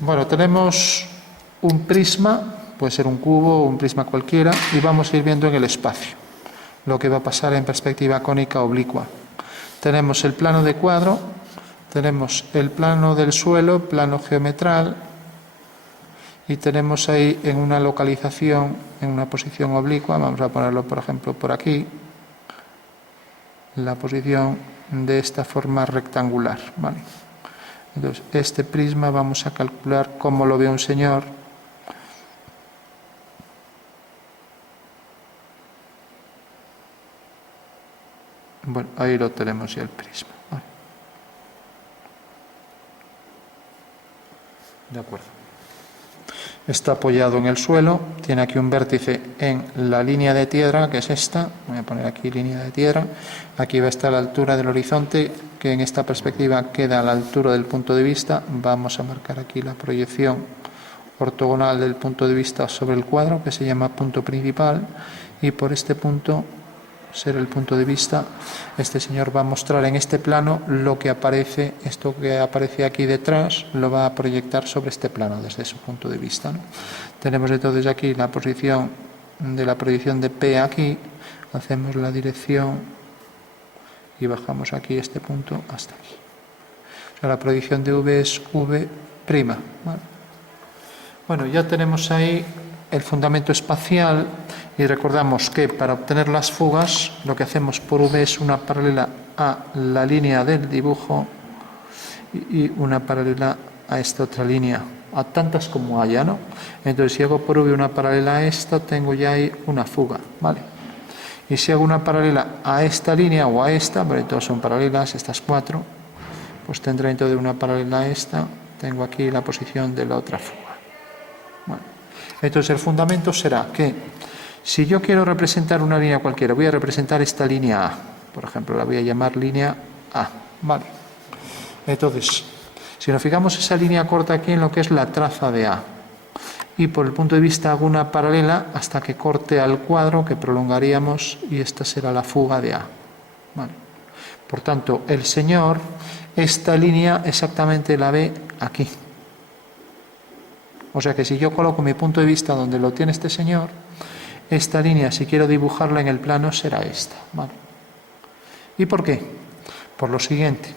Bueno, tenemos un prisma, puede ser un cubo o un prisma cualquiera, y vamos a ir viendo en el espacio lo que va a pasar en perspectiva cónica oblicua. Tenemos el plano de cuadro, tenemos el plano del suelo, plano geometral, y tenemos ahí en una localización, en una posición oblicua, vamos a ponerlo por ejemplo por aquí, la posición de esta forma rectangular, ¿vale? Entonces, este prisma vamos a calcular cómo lo ve un señor. Bueno, ahí lo tenemos ya el prisma. Vale. De acuerdo. Está apoyado en el suelo, tiene aquí un vértice en la línea de tierra, que es esta. Voy a poner aquí línea de tierra. Aquí va a estar la altura del horizonte, que en esta perspectiva queda a la altura del punto de vista. Vamos a marcar aquí la proyección ortogonal del punto de vista sobre el cuadro, que se llama punto principal, y por este punto será el punto de vista. Este señor va a mostrar en este plano lo que aparece, esto que aparece aquí detrás, lo va a proyectar sobre este plano desde su punto de vista, ¿no? Tenemos entonces aquí la posición de la proyección de P aquí, hacemos la dirección y bajamos aquí este punto hasta aquí. O sea, la proyección de V es V', ¿vale? Bueno, ya tenemos ahí el fundamento espacial y recordamos que para obtener las fugas lo que hacemos por V es una paralela a la línea del dibujo y una paralela a esta otra línea, a tantas como haya, ¿no? Entonces si hago por V una paralela a esta, tengo ya ahí una fuga, ¿vale? Y si hago una paralela a esta línea o a esta, porque todas son paralelas, estas cuatro, pues tendré entonces una paralela a esta, tengo aquí la posición de la otra fuga. Bueno, entonces el fundamento será que si yo quiero representar una línea cualquiera, voy a representar esta línea A, por ejemplo, la voy a llamar línea A, ¿vale? Entonces, si nos fijamos esa línea corta aquí en lo que es la traza de A, y por el punto de vista hago una paralela hasta que corte al cuadro que prolongaríamos y esta será la fuga de A, ¿vale? Por tanto, el señor, esta línea exactamente la ve aquí. O sea que si yo coloco mi punto de vista donde lo tiene este señor, esta línea, si quiero dibujarla en el plano, será esta, ¿vale? ¿Y por qué? Por lo siguiente.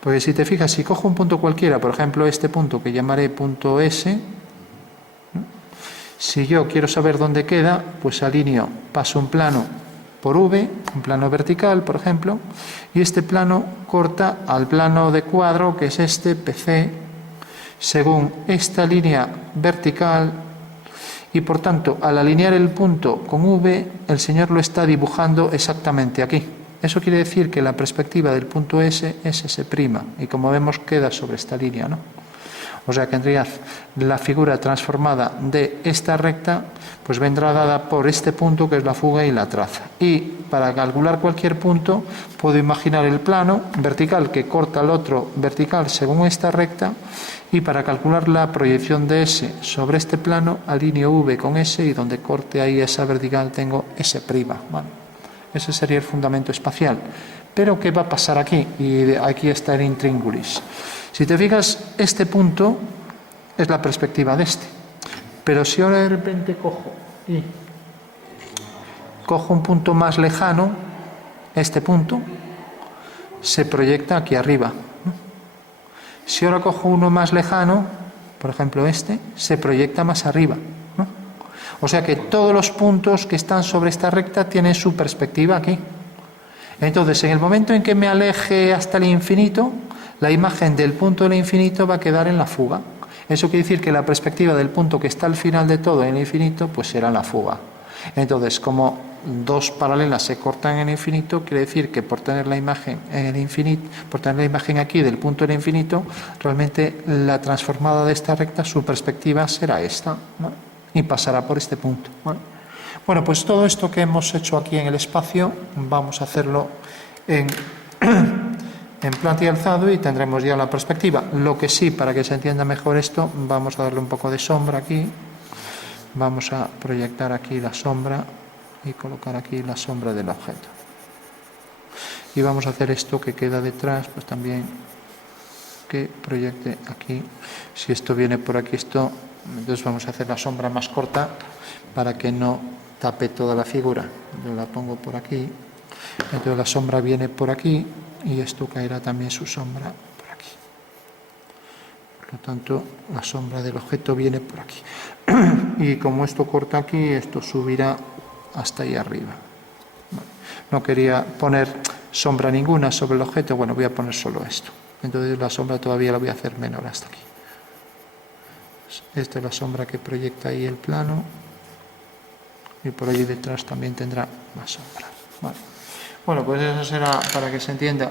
Porque si te fijas, si cojo un punto cualquiera, por ejemplo este punto que llamaré punto S, ¿no? Si yo quiero saber dónde queda, pues alineo, paso un plano por V, un plano vertical, por ejemplo, y este plano corta al plano de cuadro, que es este, PC, según esta línea vertical, y por tanto, al alinear el punto con V, el señor lo está dibujando exactamente aquí. Eso quiere decir que la perspectiva del punto S es S', y como vemos queda sobre esta línea, ¿no? O sea que en realidad la figura transformada de esta recta pues vendrá dada por este punto que es la fuga y la traza. Y para calcular cualquier punto puedo imaginar el plano vertical que corta al otro vertical según esta recta, y para calcular la proyección de S sobre este plano alineo V con S y donde corte ahí esa vertical tengo S', ¿vale? Ese sería el fundamento espacial. Pero ¿qué va a pasar aquí? Y aquí está el intríngulis. Si te fijas, este punto es la perspectiva de este. Pero si ahora de repente cojo un punto más lejano, este punto se proyecta aquí arriba, ¿no? Si ahora cojo uno más lejano, por ejemplo este, se proyecta más arriba, ¿no? O sea que todos los puntos que están sobre esta recta tienen su perspectiva aquí. Entonces, en el momento en que me aleje hasta el infinito, la imagen del punto del infinito va a quedar en la fuga. Eso quiere decir que la perspectiva del punto que está al final de todo en el infinito, pues será la fuga. Entonces, como dos paralelas se cortan en el infinito, quiere decir que por tener la imagen en el infinito, por tener la imagen aquí del punto del infinito, realmente la transformada de esta recta, su perspectiva será esta, ¿no? Y pasará por este punto, ¿vale? Bueno, pues todo esto que hemos hecho aquí en el espacio, vamos a hacerlo en planta y alzado y tendremos ya la perspectiva. Lo que sí, para que se entienda mejor esto, vamos a darle un poco de sombra aquí. Vamos a proyectar aquí la sombra y colocar aquí la sombra del objeto. Y vamos a hacer esto que queda detrás, pues también que proyecte aquí. Si esto viene por aquí, entonces vamos a hacer la sombra más corta para que no tape toda la figura. Yo la pongo por aquí, entonces la sombra viene por aquí y esto caerá también su sombra por aquí. Por lo tanto, la sombra del objeto viene por aquí. Y como esto corta aquí, esto subirá hasta ahí arriba. No quería poner sombra ninguna sobre el objeto, bueno, voy a poner solo esto. Entonces la sombra todavía la voy a hacer menor hasta aquí. Esta es la sombra que proyecta ahí el plano. Y por allí detrás también tendrá más sombra. Vale. Bueno, pues eso será para que se entienda.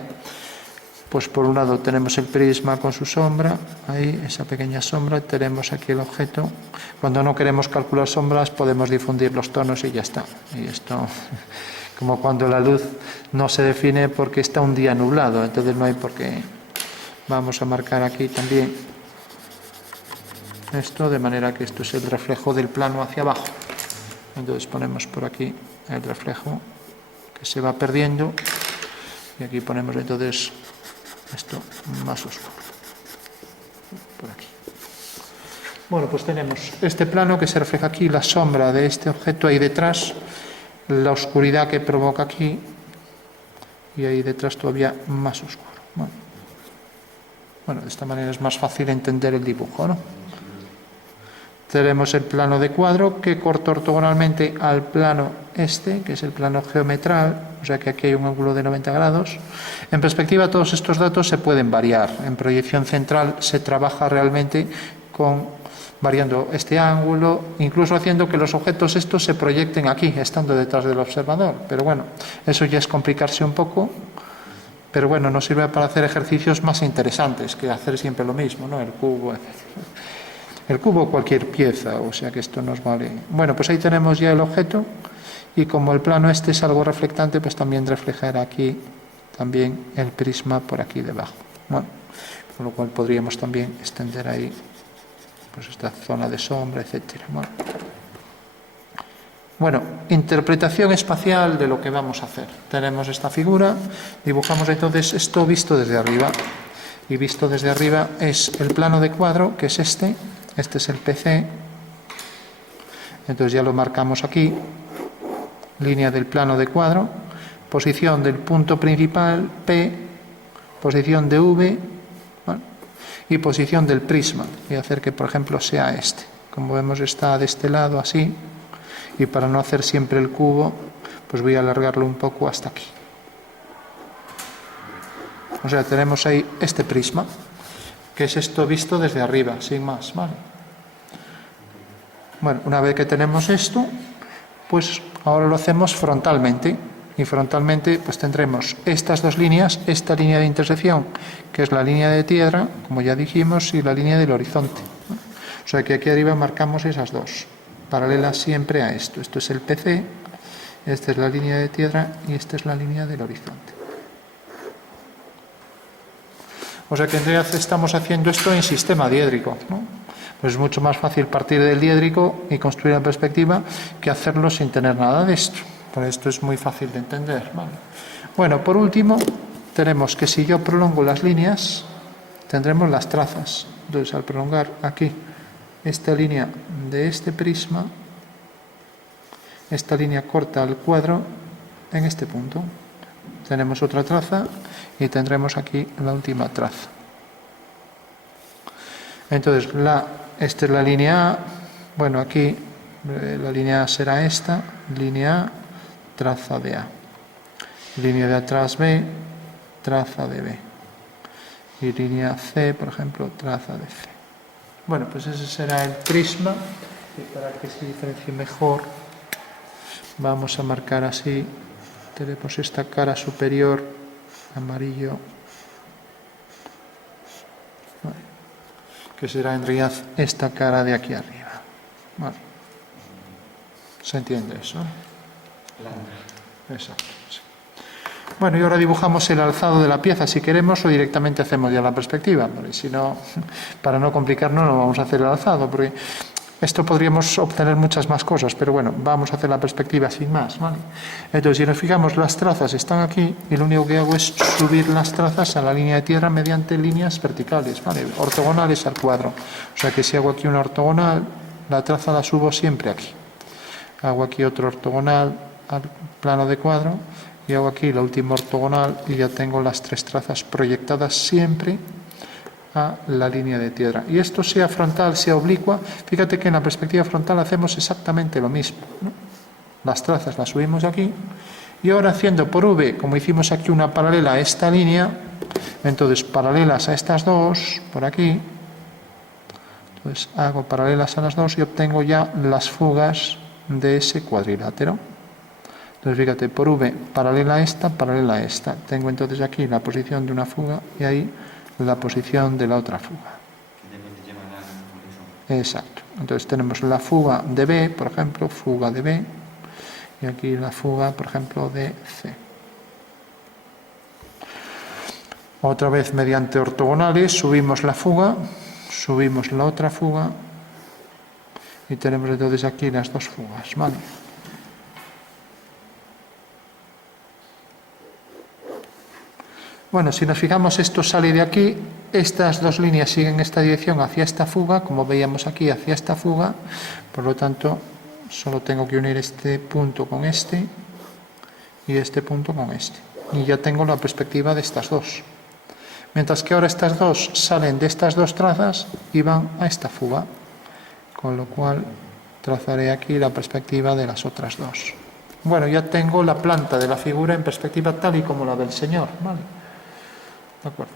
Pues por un lado tenemos el prisma con su sombra, ahí esa pequeña sombra, tenemos aquí el objeto. Cuando no queremos calcular sombras podemos difundir los tonos y ya está. Y esto, como cuando la luz no se define porque está un día nublado, entonces no hay por qué. Vamos a marcar aquí también esto, de manera que esto es el reflejo del plano hacia abajo. Entonces ponemos por aquí el reflejo que se va perdiendo y aquí ponemos entonces esto más oscuro por aquí. Bueno, pues tenemos este plano que se refleja aquí, la sombra de este objeto ahí detrás, la oscuridad que provoca aquí y ahí detrás todavía más oscuro. Bueno, de esta manera es más fácil entender el dibujo, ¿no? Tenemos el plano de cuadro que corta ortogonalmente al plano este, que es el plano geometral, o sea que aquí hay un ángulo de 90 grados. En perspectiva todos estos datos se pueden variar. En proyección central se trabaja realmente variando este ángulo, incluso haciendo que los objetos estos se proyecten aquí, estando detrás del observador. Pero bueno, eso ya es complicarse un poco, pero bueno, nos sirve para hacer ejercicios más interesantes que hacer siempre lo mismo, ¿no? El cubo, etc. El cubo o cualquier pieza, o sea que esto nos vale. Bueno, pues ahí tenemos ya el objeto y como el plano este es algo reflectante, pues también reflejará aquí también el prisma por aquí debajo. Bueno, con lo cual podríamos también extender ahí pues esta zona de sombra, etcétera. Bueno, interpretación espacial de lo que vamos a hacer. Tenemos esta figura, dibujamos entonces esto visto desde arriba. Y visto desde arriba es el plano de cuadro, que es este es el PC, entonces ya lo marcamos aquí, línea del plano de cuadro, posición del punto principal, P, posición de V, ¿vale? Y posición del prisma, voy a hacer que por ejemplo sea este, como vemos está de este lado así, y para no hacer siempre el cubo, pues voy a alargarlo un poco hasta aquí. O sea, tenemos ahí este prisma, que es esto visto desde arriba, sin más, ¿vale? Bueno, una vez que tenemos esto, pues ahora lo hacemos frontalmente. Y frontalmente pues tendremos estas dos líneas, esta línea de intersección, que es la línea de tierra, como ya dijimos, y la línea del horizonte. O sea que aquí arriba marcamos esas dos, paralelas siempre a esto. Esto es el PC, esta es la línea de tierra y esta es la línea del horizonte. O sea que en realidad estamos haciendo esto en sistema diédrico, ¿no? Pues es mucho más fácil partir del diédrico y construir en perspectiva que hacerlo sin tener nada de esto. Por esto es muy fácil de entender, ¿vale? Bueno, por último, tenemos que si yo prolongo las líneas, tendremos las trazas. Entonces, al prolongar aquí esta línea de este prisma, esta línea corta al cuadro en este punto. Tenemos otra traza y tendremos aquí la última traza. Entonces, esta es la línea A. Bueno, aquí la línea A será esta, línea A, traza de A. Línea de atrás B, traza de B. Y línea C, por ejemplo, traza de C. Bueno, pues ese será el prisma. Y para que se diferencie mejor, vamos a marcar así. Tenemos esta cara superior, amarillo, que será en realidad esta cara de aquí arriba. Vale. ¿Se entiende eso? Exacto. Sí. Bueno, y ahora dibujamos el alzado de la pieza si queremos o directamente hacemos ya la perspectiva, porque si no, para no complicarnos no vamos a hacer el alzado, porque Esto podríamos obtener muchas más cosas, pero bueno, vamos a hacer la perspectiva sin más, ¿vale? Entonces, si nos fijamos, las trazas están aquí y lo único que hago es subir las trazas a la línea de tierra mediante líneas verticales, ¿vale? Ortogonales al cuadro. O sea que si hago aquí una ortogonal, la traza la subo siempre aquí. Hago aquí otro ortogonal al plano de cuadro y hago aquí la última ortogonal y ya tengo las tres trazas proyectadas siempre a la línea de tierra. Y esto sea frontal, sea oblicua, fíjate que en la perspectiva frontal hacemos exactamente lo mismo, ¿no? Las trazas las subimos aquí y ahora haciendo por V, como hicimos aquí una paralela a esta línea, entonces paralelas a estas dos, por aquí, entonces hago paralelas a las dos y obtengo ya las fugas de ese cuadrilátero. Entonces fíjate, por V, paralela a esta, tengo entonces aquí la posición de una fuga y ahí la posición de la otra fuga. Exacto. Entonces tenemos la fuga de B, por ejemplo, fuga de B, y aquí la fuga, por ejemplo, de C. Otra vez mediante ortogonales subimos la fuga, subimos la otra fuga y tenemos entonces aquí las dos fugas, ¿vale? Bueno, si nos fijamos, esto sale de aquí, estas dos líneas siguen esta dirección hacia esta fuga, como veíamos aquí, hacia esta fuga, por lo tanto, solo tengo que unir este punto con este y este punto con este. Y ya tengo la perspectiva de estas dos. Mientras que ahora estas dos salen de estas dos trazas y van a esta fuga, con lo cual trazaré aquí la perspectiva de las otras dos. Bueno, ya tengo la planta de la figura en perspectiva tal y como la del Señor, ¿vale? ¿De acuerdo?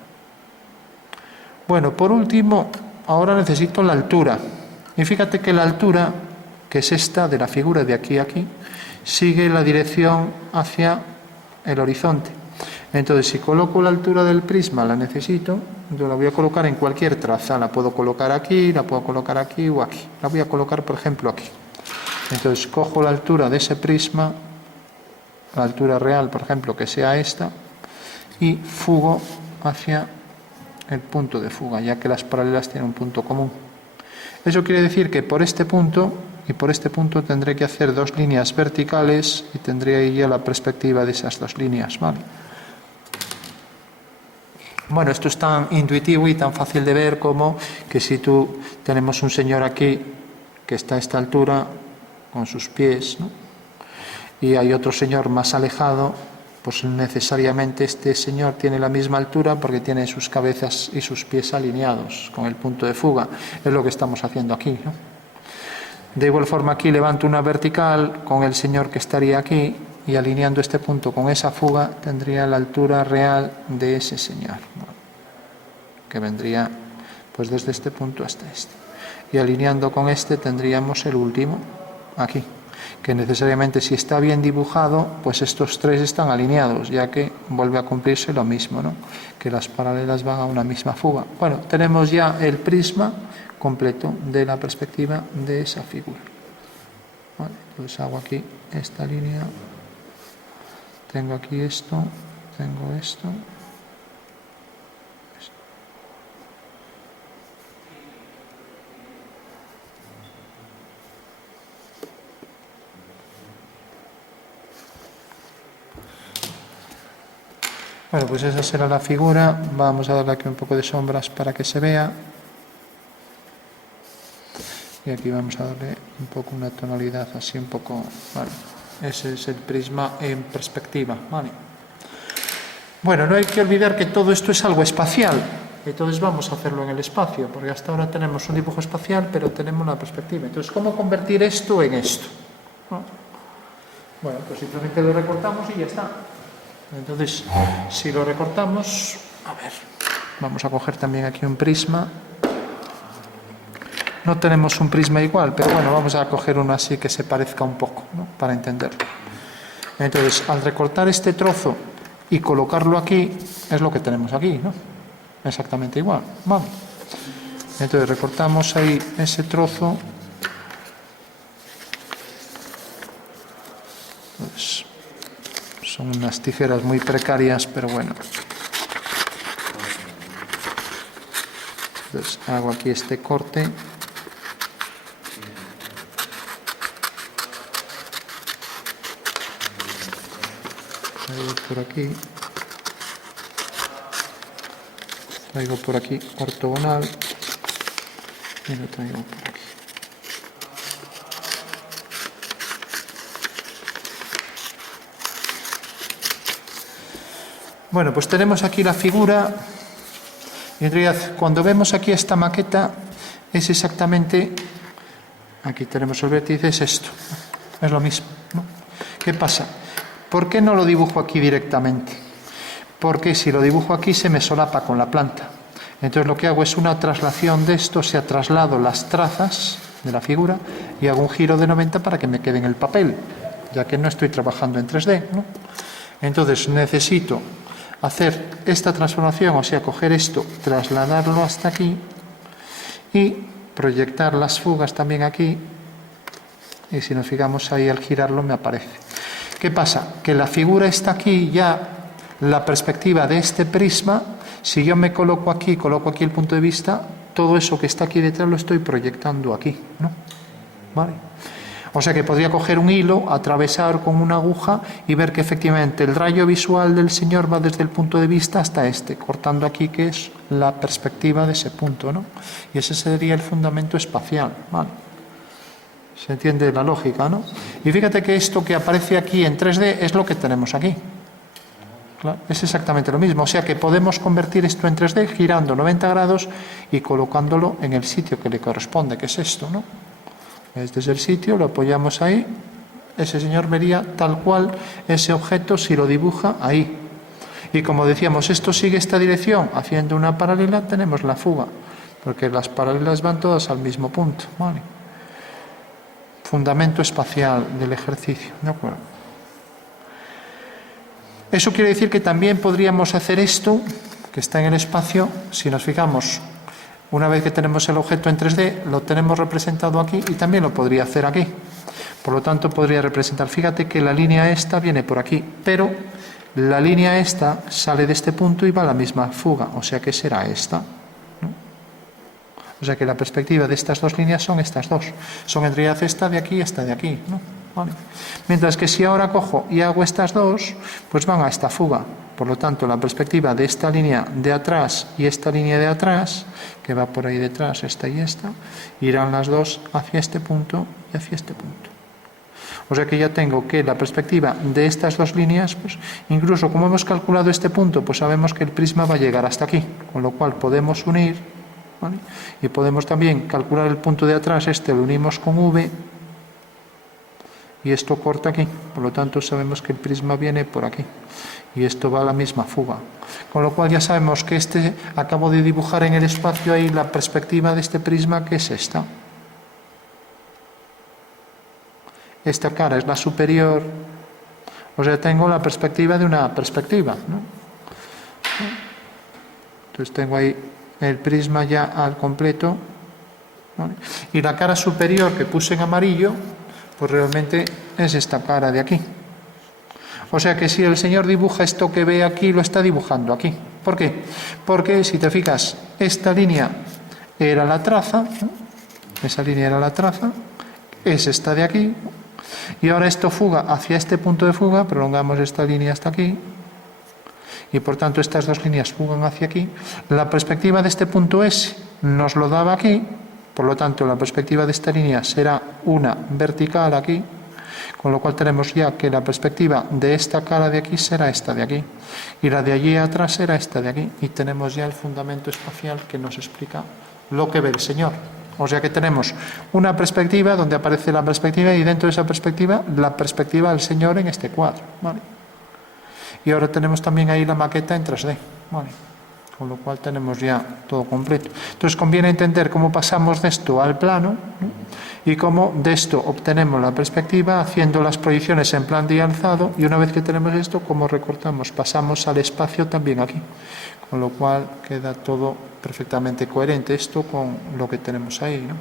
Bueno, por último, ahora necesito la altura. Y fíjate que la altura, que es esta de la figura de aquí a aquí, sigue la dirección hacia el horizonte. Entonces, si coloco la altura del prisma, la necesito, yo la voy a colocar en cualquier traza. La puedo colocar aquí, la puedo colocar aquí o aquí. La voy a colocar, por ejemplo, aquí. Entonces, cojo la altura de ese prisma, la altura real, por ejemplo, que sea esta, y fugo hacia el punto de fuga, ya que las paralelas tienen un punto común. Eso quiere decir que por este punto y por este punto tendré que hacer dos líneas verticales y tendré ahí ya la perspectiva de esas dos líneas, ¿vale? Bueno, esto es tan intuitivo y tan fácil de ver como que si tenemos un señor aquí que está a esta altura con sus pies, ¿no? Y hay otro señor más alejado, pues necesariamente este señor tiene la misma altura porque tiene sus cabezas y sus pies alineados con el punto de fuga. Es lo que estamos haciendo aquí, ¿no? De igual forma aquí levanto una vertical con el señor que estaría aquí y alineando este punto con esa fuga tendría la altura real de ese señor, ¿no? Que vendría pues desde este punto hasta este. Y alineando con este tendríamos el último aquí, que necesariamente si está bien dibujado, pues estos tres están alineados, ya que vuelve a cumplirse lo mismo, ¿no? Que las paralelas van a una misma fuga. Bueno, tenemos ya el prisma completo de la perspectiva de esa figura. Vale, entonces hago aquí esta línea, tengo aquí esto, tengo esto. Bueno, pues esa será la figura. Vamos a darle aquí un poco de sombras para que se vea. Y aquí vamos a darle un poco una tonalidad así un poco... Vale. Ese es el prisma en perspectiva. Vale. Bueno, no hay que olvidar que todo esto es algo espacial. Entonces vamos a hacerlo en el espacio, porque hasta ahora tenemos un dibujo espacial, pero tenemos una perspectiva. Entonces, ¿cómo convertir esto en esto? ¿No? Bueno, pues simplemente lo recortamos y ya está. Entonces, si lo recortamos, a ver, vamos a coger también aquí un prisma. No tenemos un prisma igual, pero bueno, vamos a coger uno así que se parezca un poco, ¿no? Para entenderlo. Entonces, al recortar este trozo y colocarlo aquí, es lo que tenemos aquí, ¿no? Exactamente igual, ¿vale? Entonces, recortamos ahí ese trozo. Entonces, son unas tijeras muy precarias, pero bueno. Entonces hago aquí este corte. traigo por aquí, traigo por aquí ortogonal y lo traigo por aquí. Bueno, pues tenemos aquí la figura. En realidad, cuando vemos aquí esta maqueta, es exactamente, aquí tenemos el vértice, es esto, es lo mismo, ¿no? ¿Qué pasa? ¿Por qué no lo dibujo aquí directamente? Porque si lo dibujo aquí se me solapa con la planta. Entonces lo que hago es una traslación de esto, o sea, traslado las trazas de la figura y hago un giro de 90 para que me quede en el papel, ya que no estoy trabajando en 3D, ¿no? Entonces necesito hacer esta transformación, o sea, coger esto, trasladarlo hasta aquí y proyectar las fugas también aquí, y si nos fijamos ahí al girarlo me aparece. ¿Qué pasa? Que la figura está aquí ya, la perspectiva de este prisma, si yo me coloco aquí el punto de vista, todo eso que está aquí detrás lo estoy proyectando aquí, ¿no? ¿Vale? O sea que podría coger un hilo, atravesar con una aguja y ver que efectivamente el rayo visual del Señor va desde el punto de vista hasta este, cortando aquí que es la perspectiva de ese punto, ¿no? Y ese sería el fundamento espacial, ¿vale? Se entiende la lógica, ¿no? Y fíjate que esto que aparece aquí en 3D es lo que tenemos aquí. Claro, es exactamente lo mismo, o sea que podemos convertir esto en 3D girando 90 grados y colocándolo en el sitio que le corresponde, que es esto, ¿no? Este es el sitio, lo apoyamos ahí, ese señor vería tal cual ese objeto si lo dibuja ahí. Y como decíamos, esto sigue esta dirección, haciendo una paralela tenemos la fuga, porque las paralelas van todas al mismo punto, ¿vale? Fundamento espacial del ejercicio, ¿de acuerdo? Eso quiere decir que también podríamos hacer esto, que está en el espacio, si nos fijamos. Una vez que tenemos el objeto en 3D, lo tenemos representado aquí y también lo podría hacer aquí. Por lo tanto, podría representar, fíjate que la línea esta viene por aquí, pero la línea esta sale de este punto y va a la misma fuga, o sea que será esta, ¿no? O sea que la perspectiva de estas dos líneas son estas dos. Son en realidad esta de aquí y esta de aquí, ¿no? ¿Vale? Mientras que si ahora cojo y hago estas dos, pues van a esta fuga. Por lo tanto, la perspectiva de esta línea de atrás y esta línea de atrás, que va por ahí detrás, esta y esta, irán las dos hacia este punto y hacia este punto. O sea que ya tengo que la perspectiva de estas dos líneas, pues incluso como hemos calculado este punto, pues sabemos que el prisma va a llegar hasta aquí, con lo cual podemos unir, ¿vale? Y podemos también calcular el punto de atrás, este lo unimos con V, y esto corta aquí, por lo tanto sabemos que el prisma viene por aquí y esto va a la misma fuga, con lo cual ya sabemos que acabo de dibujar en el espacio ahí la perspectiva de este prisma, que es esta cara es la superior, o sea tengo la perspectiva de una perspectiva, ¿no? Entonces tengo ahí el prisma ya al completo, ¿vale? Y la cara superior que puse en amarillo, pues realmente es esta cara de aquí. O sea que si el Señor dibuja esto que ve aquí, lo está dibujando aquí. ¿Por qué? Porque si te fijas, esta línea era la traza, ¿no? Esa línea era la traza, es esta de aquí, y ahora esto fuga hacia este punto de fuga, prolongamos esta línea hasta aquí, y por tanto estas dos líneas fugan hacia aquí. La perspectiva de este punto S nos lo daba aquí, por lo tanto la perspectiva de esta línea será una vertical aquí, con lo cual tenemos ya que la perspectiva de esta cara de aquí será esta de aquí, y la de allí atrás será esta de aquí, y tenemos ya el fundamento espacial que nos explica lo que ve el Señor. O sea que tenemos una perspectiva donde aparece la perspectiva, y dentro de esa perspectiva la perspectiva del Señor en este cuadro, ¿vale? Y ahora tenemos también ahí la maqueta en 3D, ¿vale? Con lo cual tenemos ya todo completo. Entonces conviene entender cómo pasamos de esto al plano, ¿no? Y cómo de esto obtenemos la perspectiva haciendo las proyecciones en plan de alzado, y una vez que tenemos esto, cómo recortamos, pasamos al espacio también aquí, con lo cual queda todo perfectamente coherente esto con lo que tenemos ahí, ¿no?